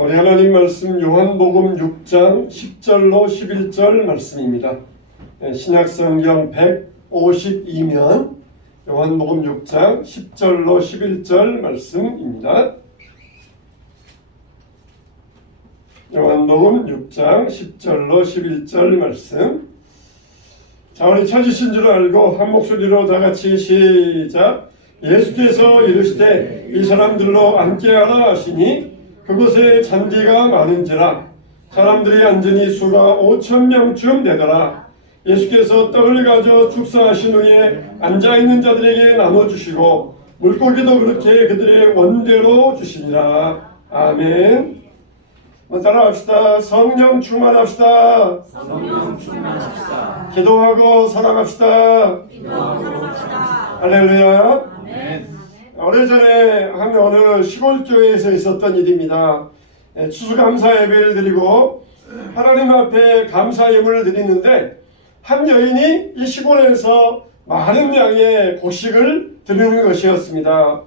우리 하나님 말씀 요한복음 6장 10절로 11절 말씀입니다. 신약성경 152면 요한복음 6장 10절로 11절 말씀입니다. 요한복음 6장 10절로 11절 말씀. 자, 우리 찾으신 줄 알고 한 목소리로 다 같이 시작. 예수께서 이르시되 이 사람들로 앉게하라 하시니 그곳에 잔디가 많은지라 사람들이 앉으니 수가 5,000명쯤 되더라. 예수께서 떡을 가져 축사하신 후에 앉아있는 자들에게 나눠주시고 물고기도 그렇게 그들의 원대로 주시니라. 아멘. 따라합시다. 성령 충만합시다. 성령 충만합시다. 기도하고 살아갑시다. 기도하고 살아갑시다. 할렐루야. 아멘. 오래전에 한 어느 시골교회에서 있었던 일입니다. 추수감사 예배를 드리고 하나님 앞에 감사 예물을 드리는데 한 여인이 이 시골에서 많은 양의 곡식을 드리는 것이었습니다.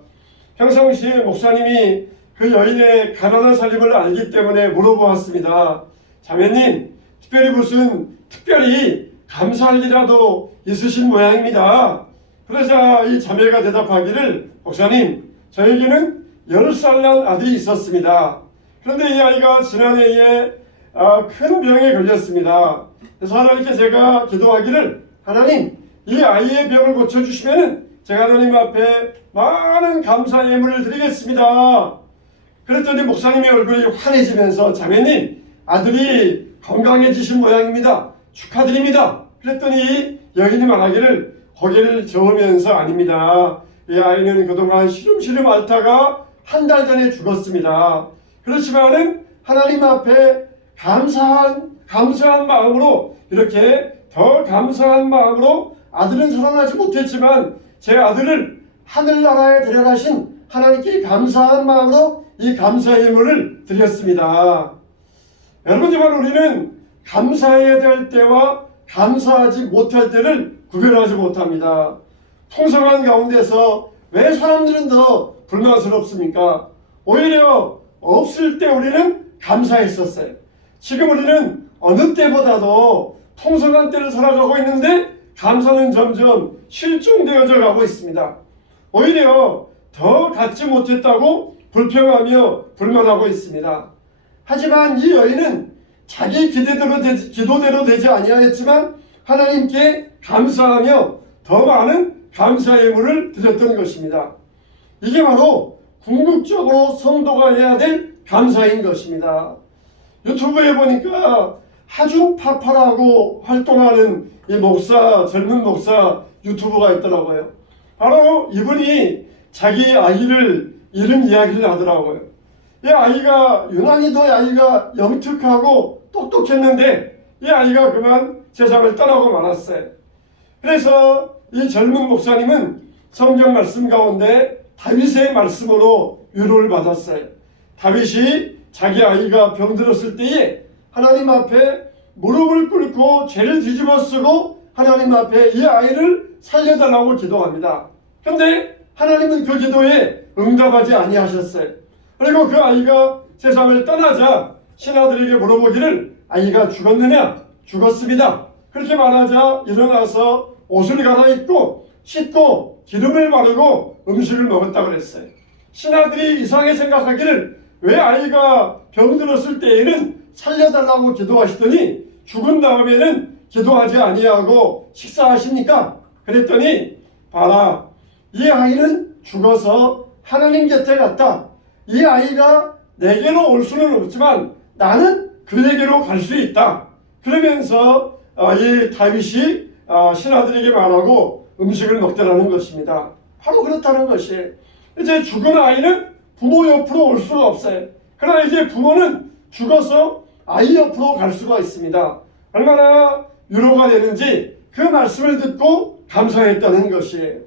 평상시에 목사님이 그 여인의 가난한 살림을 알기 때문에 물어보았습니다. 자매님, 특별히 감사할 일이라도 있으신 모양입니다. 그러자 이 자매가 대답하기를, 목사님, 저에게는 10살 난 아들이 있었습니다. 그런데 이 아이가 지난해에 큰 병에 걸렸습니다. 그래서 하나님께 제가 기도하기를, 하나님, 이 아이의 병을 고쳐주시면 제가 하나님 앞에 많은 감사 예물을 드리겠습니다. 그랬더니 목사님의 얼굴이 환해지면서, 자매님, 아들이 건강해지신 모양입니다. 축하드립니다. 그랬더니 여인이 말하기를, 고개를 저으면서, 아닙니다. 이 아이는 그동안 시름시름 앓다가 한 달 전에 죽었습니다. 그렇지만은 하나님 앞에 감사한 마음으로, 이렇게 더 감사한 마음으로, 아들은 살아나지 못했지만 제 아들을 하늘나라에 데려가신 하나님께 감사한 마음으로 이 감사 예물을 드렸습니다. 여러분들, 우리는 감사해야 될 때와 감사하지 못할 때를 구별하지 못합니다. 풍성한 가운데서 왜 사람들은 더 불만스럽습니까? 오히려 없을 때 우리는 감사했었어요. 지금 우리는 어느 때보다도 풍성한 때를 살아가고 있는데 감사는 점점 실종되어져 가고 있습니다. 오히려 더 갖지 못했다고 불평하며 불만하고 있습니다. 하지만 이 여인은 자기 기도대로 되지 아니하였지만 하나님께 감사하며 더 많은 감사 예물을 드렸던 것입니다. 이게 바로 궁극적으로 성도가 해야 될 감사인 것입니다. 유튜브에 보니까 하준파파라고 활동하는 이 젊은 목사 유튜버가 있더라고요. 바로 이분이 자기 아이를 잃은 이야기를 하더라고요. 이 아이가 유난히도 아이가 영특하고 똑똑했는데 이 아이가 그만 세상을 떠나고 말았어요. 그래서 이 젊은 목사님은 성경 말씀 가운데 다윗의 말씀으로 위로를 받았어요. 다윗이 자기 아이가 병들었을 때에 하나님 앞에 무릎을 꿇고 죄를 뒤집어 쓰고 하나님 앞에 이 아이를 살려달라고 기도합니다. 그런데 하나님은 그 기도에 응답하지 아니하셨어요. 그리고 그 아이가 세상을 떠나자 신하들에게 물어보기를, 아이가 죽었느냐? 죽었습니다. 그렇게 말하자 일어나서 옷을 갈아입고 씻고 기름을 바르고 음식을 먹었다 그랬어요. 신하들이 이상하게 생각하기를, 왜 아이가 병들었을 때에는 살려달라고 기도하시더니 죽은 다음에는 기도하지 아니하고 식사하십니까? 그랬더니, 봐라, 이 아이는 죽어서 하나님 곁에 갔다. 이 아이가 내게로 올 수는 없지만 나는 그에게로 갈 수 있다. 그러면서 이 다윗이 신하들에게 말하고 음식을 먹더라는 것입니다. 바로 그렇다는 것이에요. 이제 죽은 아이는 부모 옆으로 올 수가 없어요. 그러나 이제 부모는 죽어서 아이 옆으로 갈 수가 있습니다. 얼마나 위로가 되는지 그 말씀을 듣고 감사했다는 것이에요.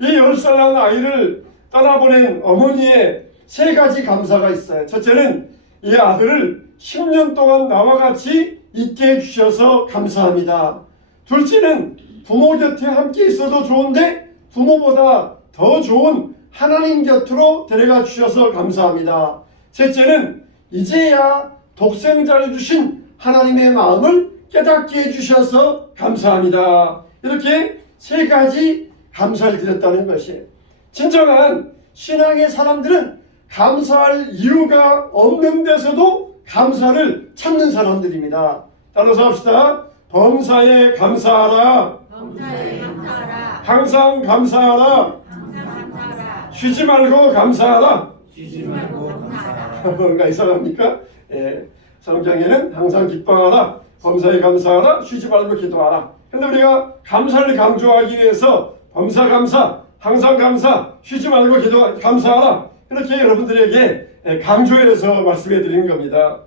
이 10살 난 아이를 떠나보낸 어머니의 3가지 감사가 있어요. 첫째는 이 아들을 10년 동안 나와 같이 있게 해주셔서 감사합니다. 둘째는 부모 곁에 함께 있어도 좋은데 부모보다 더 좋은 하나님 곁으로 데려가 주셔서 감사합니다. 셋째는 이제야 독생자를 주신 하나님의 마음을 깨닫게 해주셔서 감사합니다. 이렇게 세 가지 감사를 드렸다는 것이에요. 진정한 신앙의 사람들은 감사할 이유가 없는 데서도 감사를 찾는 사람들입니다. 따라서 합시다. 범사에 감사하라. 범사에 감사하라. 항상 감사하라. 항상 감사하라. 쉬지 말고 감사하라. 쉬지 말고 감사하라. 뭔가 이상합니까? 예, 성경에는 항상 기뻐하라. 범사에 감사하라. 쉬지 말고 기도하라. 근데 우리가 감사를 강조하기 위해서 범사 감사, 항상 감사, 쉬지 말고 감사하라. 이렇게 여러분들에게 강조해서 말씀해 드리는 겁니다.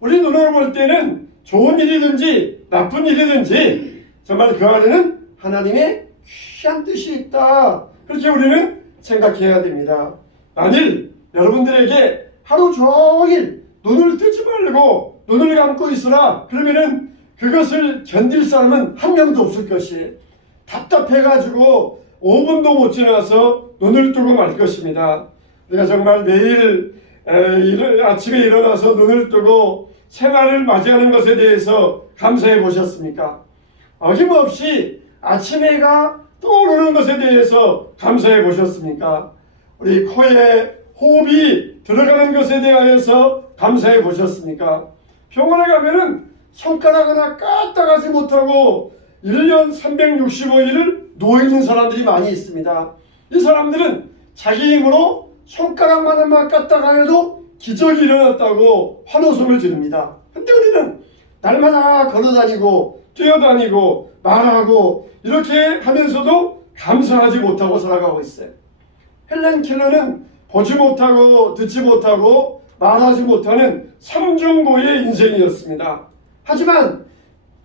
우리 눈으로 볼 때는 좋은 일이든지 나쁜 일이든지 정말 그 안에는 하나님의 귀한 뜻이 있다. 그렇게 우리는 생각해야 됩니다. 만일 여러분들에게 하루 종일 눈을 뜨지 말고 눈을 감고 있으라 그러면은 그것을 견딜 사람은 한 명도 없을 것이 답답해가지고 5분도 못 지나서 눈을 뜨고 말 것입니다. 우리가 정말 매일 아침에 일어나서 눈을 뜨고 생활을 맞이하는 것에 대해서 감사해 보셨습니까? 어김없이 아침 해가 떠오르는 것에 대해서 감사해 보셨습니까? 우리 코에 호흡이 들어가는 것에 대하여서 감사해 보셨습니까? 병원에 가면은 손가락 하나 까딱하지 못하고 1년 365일을 누워있는 사람들이 많이 있습니다. 이 사람들은 자기 힘으로 손가락만 하나 까딱 해도 기적이 일어났다고 환호성을 지릅니다. 근데 우리는 날마다 걸어다니고 뛰어다니고 말하고 이렇게 하면서도 감사하지 못하고 살아가고 있어요. 헬렌 켈러는 보지 못하고 듣지 못하고 말하지 못하는 삼중고의 인생이었습니다. 하지만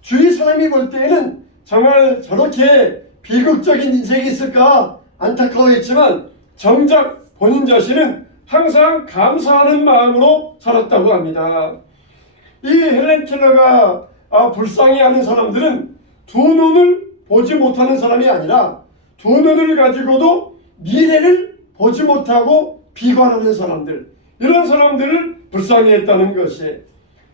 주위 사람이 볼 때에는 정말 저렇게 비극적인 인생이 있을까 안타까워했지만 정작 본인 자신은 항상 감사하는 마음으로 살았다고 합니다. 이 헬렌 켈러가 불쌍해하는 사람들은 두 눈을 보지 못하는 사람이 아니라 두 눈을 가지고도 미래를 보지 못하고 비관하는 사람들, 이런 사람들을 불쌍해했다는 것이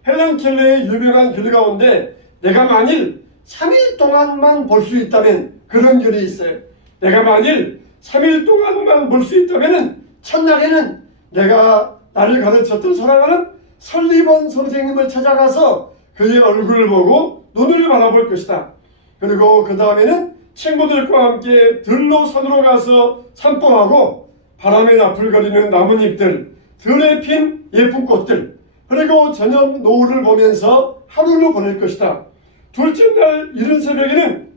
헬렌 켈러의 유명한 글 가운데 내가 만일 3일 동안만 볼 수 있다면 그런 글이 있어요. 내가 만일 3일 동안만 볼 수 있다면 첫날에는 내가 나를 가르쳤던 사랑하는 설리번 선생님을 찾아가서 그의 얼굴을 보고 눈을 바라볼 것이다. 그리고 그 다음에는 친구들과 함께 들로 산으로 가서 산보하고 바람에 나풀거리는 나뭇잎들, 들에 핀 예쁜 꽃들, 그리고 저녁 노을을 보면서 하루를 보낼 것이다. 둘째 날 이른 새벽에는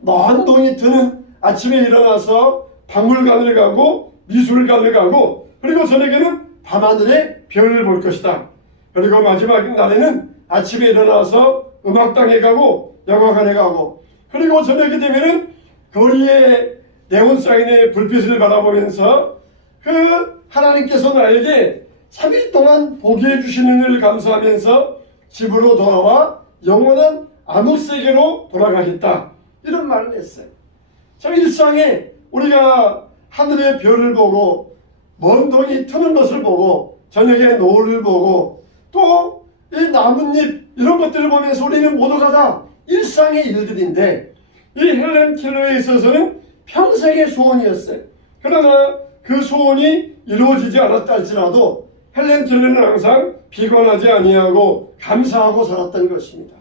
먼 동이 트는 아침에 일어나서 박물관을 가고 미술관을 가고 그리고 저녁에는 밤하늘에 별을 볼 것이다. 그리고 마지막 날에는 아침에 일어나서 음악당에 가고 영화관에 가고 그리고 저녁이 되면은 거리에 네온사인의 불빛을 바라보면서 그 하나님께서 나에게 3일 동안 보게 해주시는 일을 감사하면서 집으로 돌아와 영원한 암흑세계로 돌아가겠다. 이런 말을 했어요. 저 일상에 우리가 하늘의 별을 보고 먼 동이 트는 것을 보고 저녁에 노을을 보고 또 이 나뭇잎 이런 것들을 보면서 우리는 모두가 다 일상의 일들인데 이 헬렌 켈러에 있어서는 평생의 소원이었어요. 그러나 그 소원이 이루어지지 않았다 할지라도 헬렌 켈러는 항상 비관하지 아니하고 감사하고 살았던 것입니다.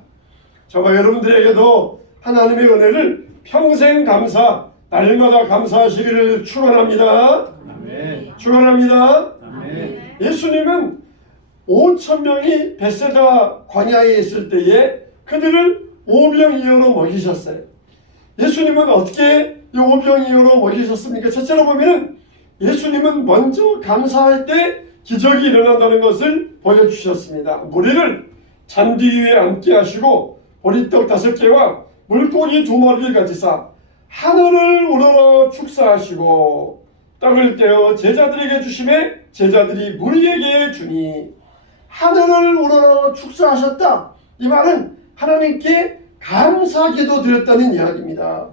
저와 여러분들에게도 하나님의 은혜를 평생 감사, 날마다 감사하시기를 축원합니다. 아멘. 축원합니다. 아멘. 예수님은 5,000명이 벳세다 광야에 있을 때에 그들을 오병이어로 먹이셨어요. 예수님은 어떻게 이 오병이어로 먹이셨습니까? 첫째로 보면은 예수님은 먼저 감사할 때 기적이 일어난다는 것을 보여주셨습니다. 무리를 잔디 위에 앉게 하시고 보리떡 5개와 물고기 2마리를 가지사 하늘을 우러러 축사하시고 떡을 떼어 제자들에게 주심에 제자들이 무리에게 주니 하늘을 우러러 축사하셨다. 이 말은 하나님께 감사기도 드렸다는 이야기입니다.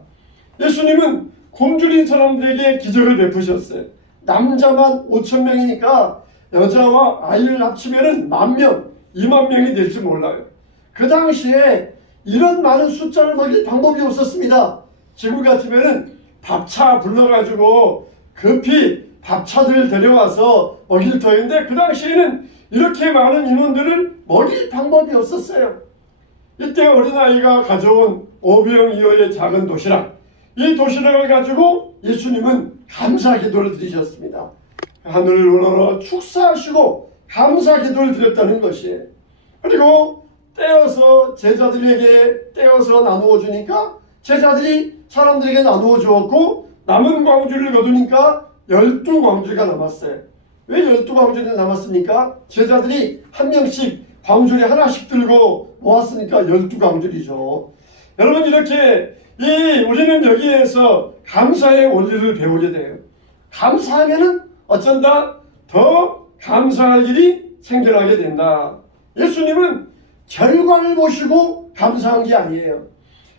예수님은 굶주린 사람들에게 기적을 베푸셨어요. 남자만 5,000명이니까 여자와 아이를 합치면은 10,000명, 20,000명이 될지 몰라요. 그 당시에 이런 많은 숫자를 먹일 방법이 없었습니다. 지금 같으면은 밥차 불러가지고 급히 밥차들 데려와서 먹일 터인데 그 당시에는 이렇게 많은 인원들을 먹일 방법이 없었어요. 이때 어린아이가 가져온 오병이어의 작은 도시락, 이 도시락을 가지고 예수님은 감사 기도를 드리셨습니다. 하늘을 우러러 축사하시고 감사 기도를 드렸다는 것이에요. 그리고 떼어서 제자들에게 떼어서 나누어 주니까 제자들이 사람들에게 나누어 주었고 남은 광주를 거두니까 12광주가 남았어요. 왜 12광주가 남았습니까? 제자들이 한 명씩 광주리 하나씩 들고 모았으니까 12광주리죠. 여러분 이렇게 우리는 여기에서 감사의 원리를 배우게 돼요. 감사하면은 어쩐다 더 감사할 일이 생겨나게 된다. 예수님은 결과를 보시고 감사한 게 아니에요.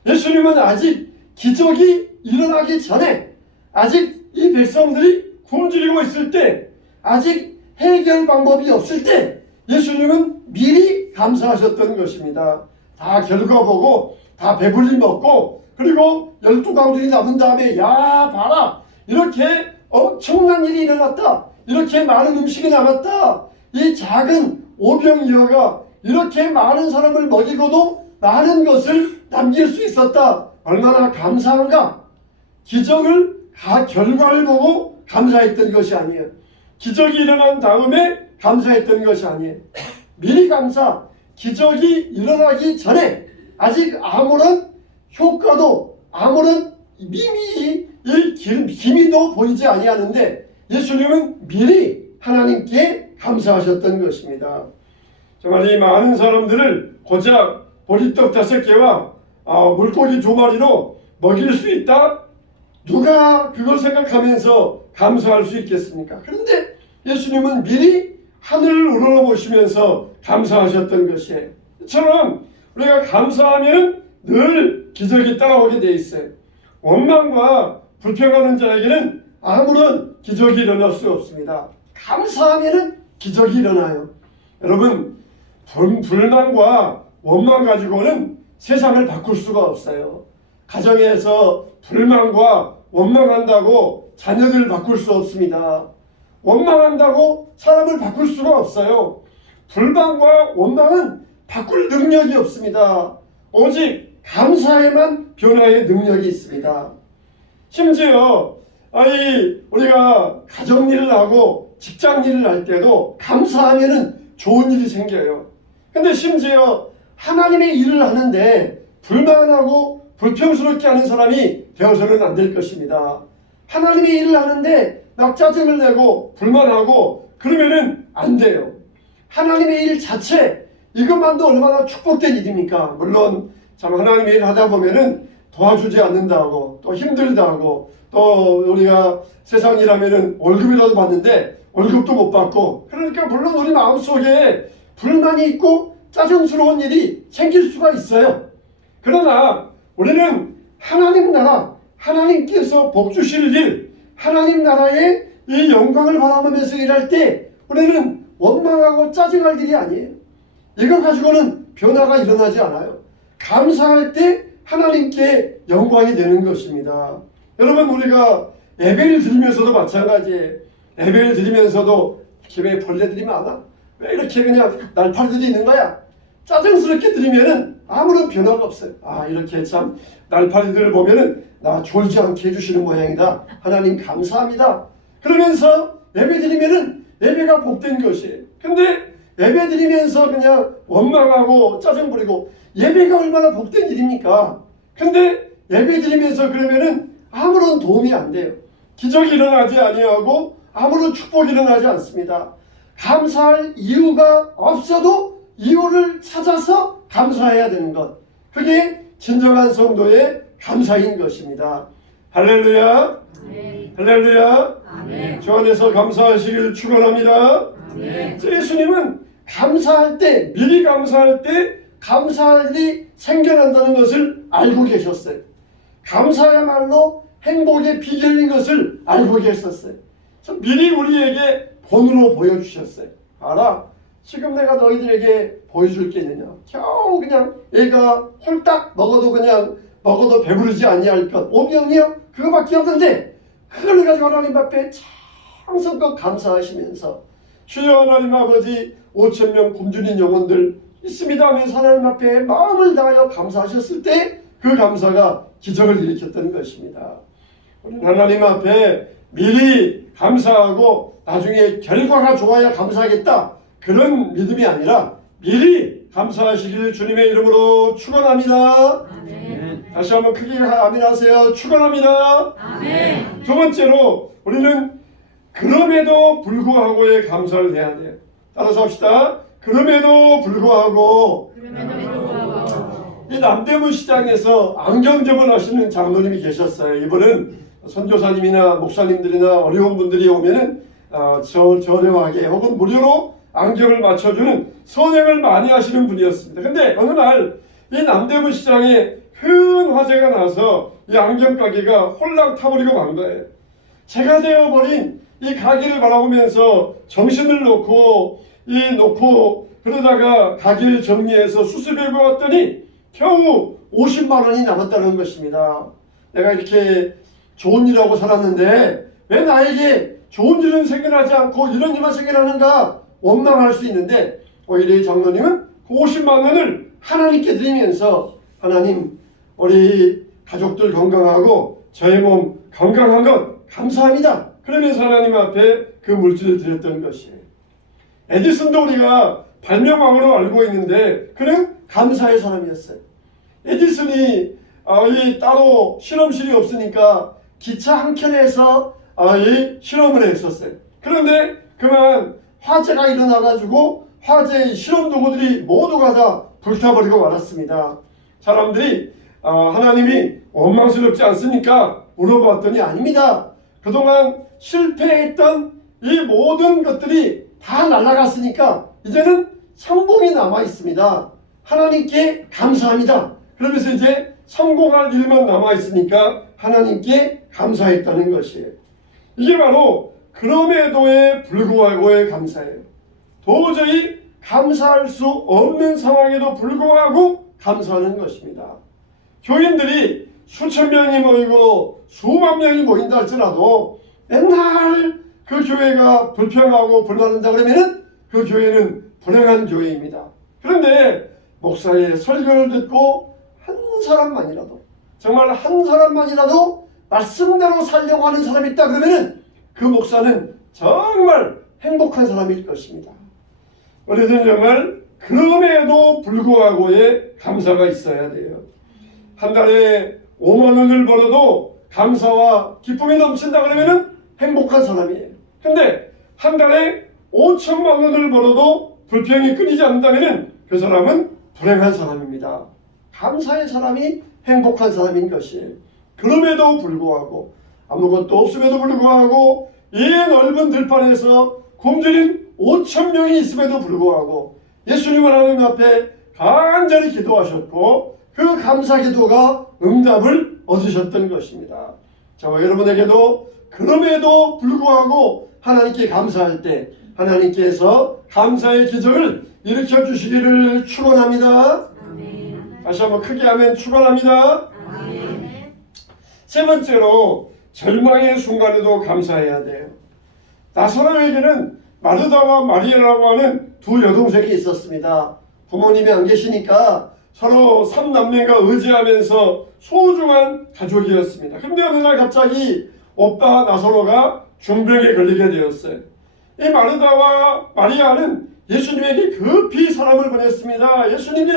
예수님은 아직 기적이 일어나기 전에, 아직 이 백성들이 굶주리고 있을 때, 아직 해결 방법이 없을 때 예수님은 미리 감사하셨던 것입니다. 다 결과 보고 다 배불리 먹고 그리고 12광주리 남은 다음에 야 봐라 이렇게 엄청난 일이 일어났다, 이렇게 많은 음식이 남았다, 이 작은 오병이어가 이렇게 많은 사람을 먹이고도 많은 것을 남길 수 있었다, 얼마나 감사한가. 기적을 결과를 보고 감사했던 것이 아니에요. 기적이 일어난 다음에 감사했던 것이 아니에요. 미리 감사. 기적이 일어나기 전에 아직 아무런 효과도 아무런 기미도 보이지 아니하는데 예수님은 미리 하나님께 감사하셨던 것입니다. 정말 이 많은 사람들을 고작 보리떡 5개와 물고기 2마리로 먹일 수 있다? 누가 그걸 생각하면서 감사할 수 있겠습니까? 그런데 예수님은 미리 하늘을 우러러보시면서 감사하셨던 것이에요. 이처럼 우리가 감사하면 늘 기적이 따라오게 돼 있어요. 원망과 불평하는 자에게는 아무런 기적이 일어날 수 없습니다. 감사하면 기적이 일어나요. 여러분, 불만과 원망 가지고는 세상을 바꿀 수가 없어요. 가정에서 불만과 원망한다고 자녀들을 바꿀 수 없습니다. 원망한다고 사람을 바꿀 수가 없어요. 불만과 원망은 바꿀 능력이 없습니다. 오직 감사에만 변화의 능력이 있습니다. 심지어 우리가 가정일을 하고 직장일을 할 때도 감사하면은 좋은 일이 생겨요. 근데 심지어 하나님의 일을 하는데 불만하고 불평스럽게 하는 사람이 되어서는 안 될 것입니다. 하나님의 일을 하는데 막 짜증을 내고 불만하고 그러면은 안 돼요. 하나님의 일 자체 이것만도 얼마나 축복된 일입니까? 물론 참 하나님의 일을 하다 보면은 도와주지 않는다고 또 힘들다고 또 우리가 세상 일하면은 월급이라도 받는데 월급도 못 받고 그러니까 물론 우리 마음속에 불만이 있고 짜증스러운 일이 생길 수가 있어요. 그러나 우리는 하나님 나라, 하나님께서 복 주실 일, 하나님 나라의 이 영광을 바라보면서 일할 때 우리는 원망하고 짜증할 일이 아니에요. 이거 가지고는 변화가 일어나지 않아요. 감사할 때 하나님께 영광이 되는 것입니다. 여러분 우리가 예배를 드리면서도 마찬가지예요. 예배를 드리면서도 왜 벌레들이 많아? 왜 이렇게 그냥 날파리들이 있는 거야? 짜증스럽게 드리면은 아무런 변화가 없어요. 이렇게 참 날파리들을 보면은 나 졸지 않게 해주시는 모양이다. 하나님 감사합니다. 그러면서 예배 드리면은 예배가 복된 것이에요. 근데 예배 드리면서 그냥 원망하고 짜증 부리고 예배가 얼마나 복된 일입니까? 근데 예배 드리면서 그러면은 아무런 도움이 안 돼요. 기적이 일어나지 아니하고 아무런 축복이 일어나지 않습니다. 감사할 이유가 없어도 이유를 찾아서 감사해야 되는 것. 그게 진정한 성도의 감사인 것입니다. 할렐루야. 아멘. 할렐루야. 아멘. 주 안에서 감사하시길 축원합니다. 아멘. 예수님은 감사할 때, 미리 감사할 때 감사할 일이 생겨난다는 것을 알고 계셨어요. 감사야말로 행복의 비결인 것을 알고 계셨어요. 미리 우리에게 본으로 보여주셨어요. 알아? 지금 내가 너희들에게 보여줄 게 있느냐? 겨우 그냥 얘가 홀딱 먹어도 배부르지 아니할 것 5명이요? 그거밖에 없는데 그걸 가지고 하나님 앞에 참성껏 감사하시면서 주여 하나님 아버지 5,000명 굶주린 영혼들 있습니다 하면서 하나님 앞에 마음을 다하여 감사하셨을 때 그 감사가 기적을 일으켰던 것입니다. 우리는 하나님 앞에 미리 감사하고 나중에 결과가 좋아야 감사하겠다 그런 믿음이 아니라 미리 감사하시길 주님의 이름으로 축원합니다. 아멘. 다시 한번 크게 아멘하세요. 축원합니다. 아멘. 두 번째로 우리는 그럼에도 불구하고의 감사를 해야 돼요. 따라서 합시다. 그럼에도 불구하고 그럼에도 불구하고 이 남대문 시장에서 안경점을 하시는 장로님이 계셨어요. 이분은 선교사님이나 목사님들이나 어려운 분들이 오면은 저렴하게 혹은 무료로 안경을 맞춰주는 선행을 많이 하시는 분이었습니다. 근데 어느 날 이 남대문 시장에 큰 화재가 나서 이 안경 가게가 홀랑 타버리고 만 거예요. 제가 되어버린 이 가게를 바라보면서 정신을 놓고 그러다가 가게를 정리해서 수습해 보았더니 겨우 50만 원이 남았다는 것입니다. 내가 이렇게 좋은 일하고 살았는데 왜 나에게 좋은 일은 생겨나지 않고 이런 일만 생겨나는가 원망할 수 있는데 오히려 이 장로님은 그 50만 원을 하나님께 드리면서 하나님 우리 가족들 건강하고 저의 몸 건강한 것 감사합니다. 그러면서 하나님 앞에 그 물질을 드렸던 것이에요. 에디슨도 우리가 발명왕으로 알고 있는데 그는 감사의 사람이었어요. 에디슨이 이 따로 실험실이 없으니까 기차 한 켠에서 이 실험을 했었어요. 그런데 그만 화재가 일어나가지고 화재의 실험 도구들이 모두가 다 불타버리고 말았습니다. 사람들이 하나님이 원망스럽지 않습니까? 물어봤더니 아닙니다. 그동안 실패했던 이 모든 것들이 다 날아갔으니까 이제는 성공이 남아 있습니다. 하나님께 감사합니다. 그러면서 이제 성공할 일만 남아 있으니까 하나님께 감사했다는 것이에요. 이게 바로 그럼에도에 불구하고의 감사예요. 도저히 감사할 수 없는 상황에도 불구하고 감사하는 것입니다. 교인들이 수천 명이 모이고 수만 명이 모인다 할지라도 맨날 그 교회가 불평하고 불만한다 그러면은 그 교회는 불행한 교회입니다. 그런데 목사의 설교를 듣고 한 사람만이라도 정말 한 사람만이라도 말씀대로 살려고 하는 사람이 있다 그러면은 그 목사는 정말 행복한 사람일 것입니다. 우리는 정말 그럼에도 불구하고의 감사가 있어야 돼요. 한 달에 5만 원을 벌어도 감사와 기쁨이 넘친다 그러면은 행복한 사람이에요. 근데 한 달에 5천만 원을 벌어도 불평이 끊이지 않는다면은 그 사람은 불행한 사람입니다. 감사의 사람이 행복한 사람인 것이에요. 그럼에도 불구하고 아무것도 없음에도 불구하고 이 넓은 들판에서 굶주린 5천 명이 있음에도 불구하고 예수님은 하나님 앞에 간절히 기도하셨고 그 감사 기도가 응답을 얻으셨던 것입니다. 저와 여러분에게도 그럼에도 불구하고 하나님께 감사할 때 하나님께서 감사의 기적을 일으켜 주시기를 축원합니다. 다시 한번 크게 하면 축원합니다. 세 번째로 절망의 순간에도 감사해야 돼요. 나사로에게는 마르다와 마리아라고 하는 두 여동생이 있었습니다. 부모님이 안 계시니까 서로 3남매가 의지하면서 소중한 가족이었습니다. 그런데 어느 날 갑자기 오빠 나사로가 중병에 걸리게 되었어요. 이 마르다와 마리아는 예수님에게 급히 사람을 보냈습니다. 예수님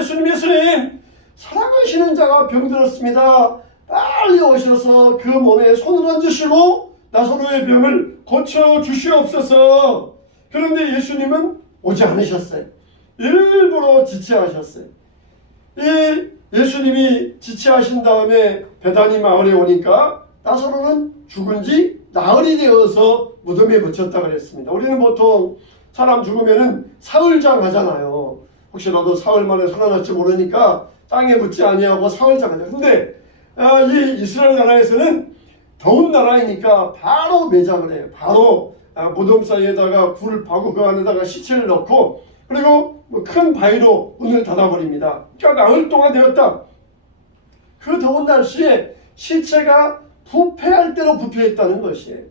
사랑하시는 자가 병들었습니다. 빨리 오셔서 그 몸에 손을 얹으시고 나사로의 병을 고쳐주시옵소서. 그런데 예수님은 오지 않으셨어요. 일부러 지체하셨어요. 이 예수님이 지체하신 다음에 베다니 마을에 오니까 나사로는 죽은 지 나흘이 되어서 무덤에 묻혔다 그랬습니다. 우리는 보통 사람 죽으면은 사흘장 하잖아요. 혹시라도 사흘 만에 살아날지 모르니까 땅에 묻지 아니하고 사흘장 하잖아요. 근데 이 이스라엘 나라에서는 더운 나라이니까 바로 매장을 해요. 바로 무덤 사이에다가 불을 파고 그 안에다가 시체를 넣고 그리고 큰 바위로 문을 닫아버립니다. 그러니까 나흘 동안 되었다. 그 더운 날씨에 시체가 부패할 대로 부패했다는 것이에요.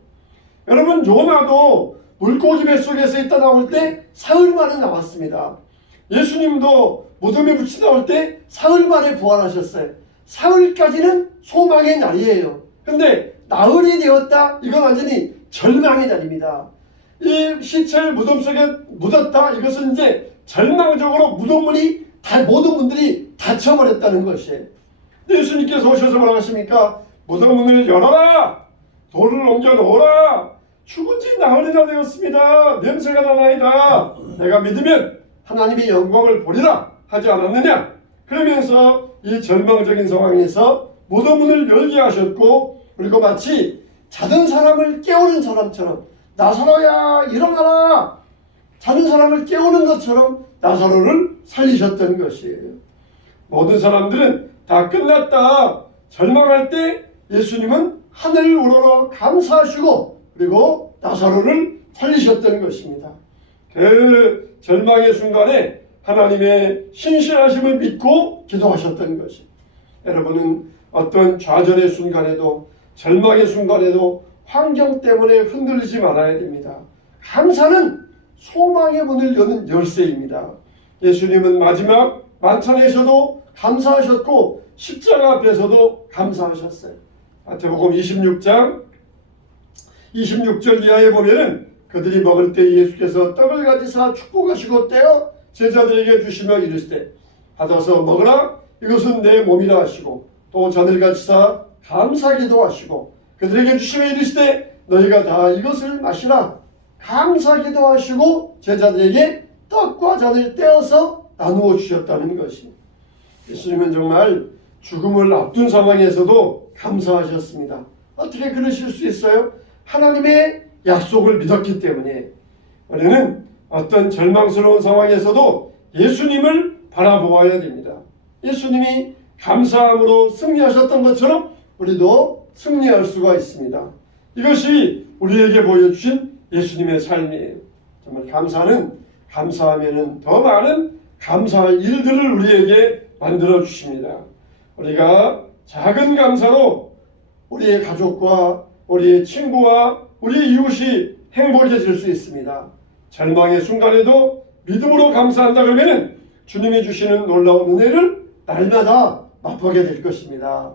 여러분, 요나도 물고기 뱃속에서 있다 나올 때 사흘 만에 나왔습니다. 예수님도 무덤에 붙이 나올 때 사흘 만에 부활하셨어요. 사흘까지는 소망의 날이에요. 근데 나흘이 되었다, 이건 완전히 절망의 날입니다. 이 시체를 무덤 속에 묻었다, 이것은 이제 절망적으로 무덤문이 모든 문들이 닫혀버렸다는 것이에요. 예수님께서 오셔서 뭐라고 하십니까? 무덤문을 열어라! 돌을 옮겨 놓으라! 죽은 지 나흘이나 되었습니다. 냄새가 나나이다. 내가 믿으면 하나님의 영광을 보리라 하지 않았느냐? 그러면서 이 절망적인 상황에서 무덤문을 열게 하셨고, 그리고 마치 자던 사람을 깨우는 사람처럼 나사로야 일어나라! 자는 사람을 깨우는 것처럼 나사로를 살리셨던 것이에요. 모든 사람들은 다 끝났다 절망할 때 예수님은 하늘을 우러러 감사하시고 그리고 나사로를 살리셨던 것입니다. 그 절망의 순간에 하나님의 신실하심을 믿고 기도하셨던 것입니다. 여러분은 어떤 좌절의 순간에도 절망의 순간에도 환경 때문에 흔들리지 말아야 됩니다. 감사는 소망의 문을 여는 열쇠입니다. 예수님은 마지막 만찬에서도 감사하셨고 십자가 앞에서도 감사하셨어요. 마태복음 26장 26절 이하에 보면은 그들이 먹을 때 예수께서 떡을 가지사 축복하시고 떼어 제자들에게 주시며 이르시되 받아서 먹으라 이것은 내 몸이라 하시고 또 잔을 가지사 감사기도 하시고 그들에게 주시며 이르시되 너희가 다 이것을 마시라 감사기도 하시고 제자들에게 떡과 잔을 떼어서 나누어 주셨다는 것입니다. 예수님은 정말 죽음을 앞둔 상황에서도 감사하셨습니다. 어떻게 그러실 수 있어요? 하나님의 약속을 믿었기 때문에. 우리는 어떤 절망스러운 상황에서도 예수님을 바라보아야 됩니다. 예수님이 감사함으로 승리하셨던 것처럼 우리도 승리할 수가 있습니다. 이것이 우리에게 보여주신 예수님의 삶이에요. 정말 감사하면은 더 많은 감사할 일들을 우리에게 만들어 주십니다. 우리가 작은 감사로 우리의 가족과 우리의 친구와 우리의 이웃이 행복해질 수 있습니다. 절망의 순간에도 믿음으로 감사한다 그러면은 주님이 주시는 놀라운 은혜를 날마다 맛보게 될 것입니다.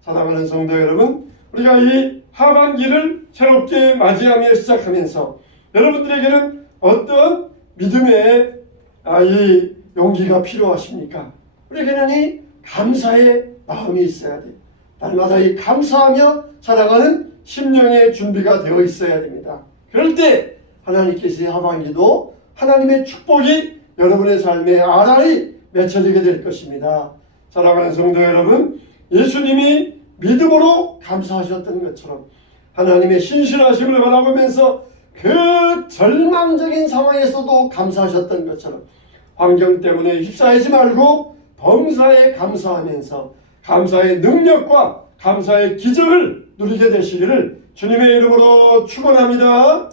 사랑하는 성도 여러분, 우리가 이 하반기를 새롭게 맞이하며 시작하면서 여러분들에게는 어떤 믿음의 이 용기가 필요하십니까? 우리에게는 이 감사의 마음이 있어야 돼요. 날마다 이 감사하며 살아가는 심령의 준비가 되어 있어야 됩니다. 그럴 때 하나님께서 하반기도 하나님의 축복이 여러분의 삶에 알알이 맺혀지게 될 것입니다. 사랑하는 성도 여러분, 예수님이 믿음으로 감사하셨던 것처럼 하나님의 신실하심을 바라보면서 그 절망적인 상황에서도 감사하셨던 것처럼 환경 때문에 휩싸이지 말고 범사에 감사하면서 감사의 능력과 감사의 기적을 누리게 되시기를 주님의 이름으로 축원합니다.